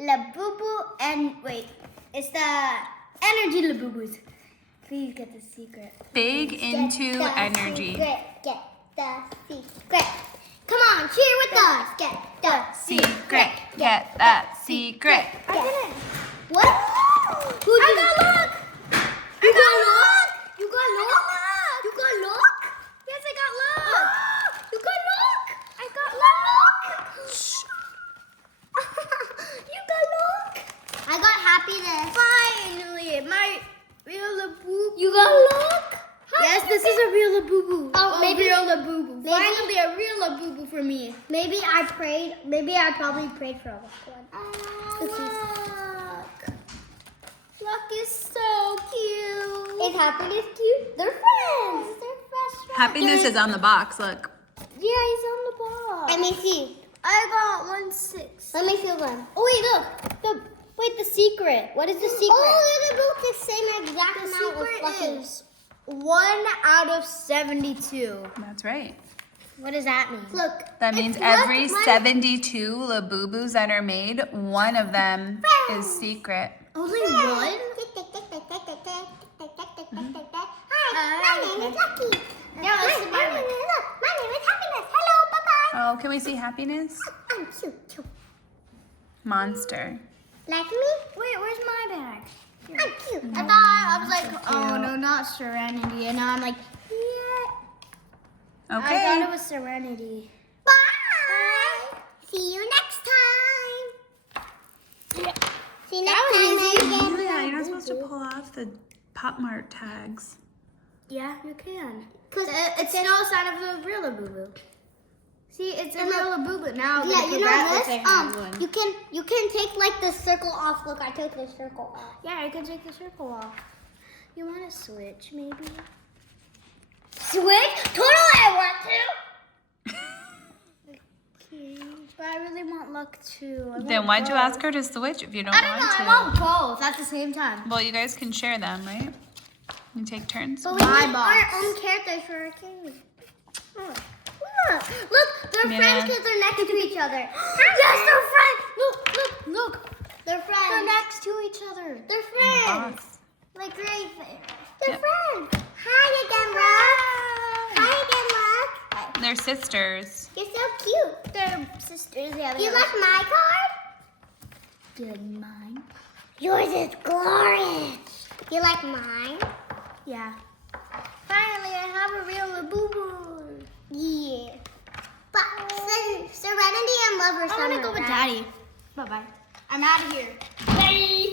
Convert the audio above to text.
Labubu and wait, it's the energy Labubus. Please get the secret. Big into energy. Get the secret. Come on, cheer with us. Get the Secret. Get that secret. I didn't. What? I got luck. You got luck. You got luck. You got luck. Yes, I got luck. You got luck. I got luck. You got luck. I got happiness. Finally, my real Labubu. You got luck. Yes, this is a real Labubu. Oh, maybe a real Labubu. Finally, a real Labubu for me. Maybe I prayed. Maybe I probably prayed for a luck one. Luck. Luck is so cute. Is happiness cute? They're friends. They're best friends. Happiness is on the box. Look. Yeah, he's on the box. Let me see. I got 1-6. Let me feel one. Oh wait, look. Wait, the secret. What is the secret? Oh, they're both the same exact amount of fluffy. Is 1 out of 72. That's right. What does that mean? Look. That means every 72 Labubus that are made, one of them is secret. Only one? Hi, my name is Lucky. My name is Happiness. Hello, bye-bye. Oh, can we see Happiness? I'm cute. Monster. Like me? Wait, where's my bag? Here. I'm cute. I was like, oh no, not Serenity. And now I'm like, yeah. Okay. I thought it was Serenity. Bye. See you next time. Yeah. See you next time. Yeah, you're not supposed to pull off the Pop Mart tags. Yeah, you can. Because it's still a sign of the real Labubu. See, it's a real Labubu now. Yeah, you know this? You can take like the circle off. Look, I took the circle off. Yeah, I can take the circle off. You want to switch, maybe? Switch? Totally, I want to. Okay, but I really want luck too. Then why'd you ask her to switch if you don't I don't know. want to? I want both at the same time. Well, you guys can share them, right? You take turns. But we need our own characters for our game. Look, they're friends because they're next to each other. Yes, they're friends. Look. They're friends. They're next to each other. They're friends. Like right there. They're friends. Hi again, Luck. Hi again, Luck. They're sisters. You're so cute. They're sisters. Yeah. You like my card? Good, mine. Yours is glorious. You like mine? Yeah. Finally, I have a real Labubu. Yeah. But Serenity and Love are I want to go with Daddy. Bye-bye. I'm out of here. Bye.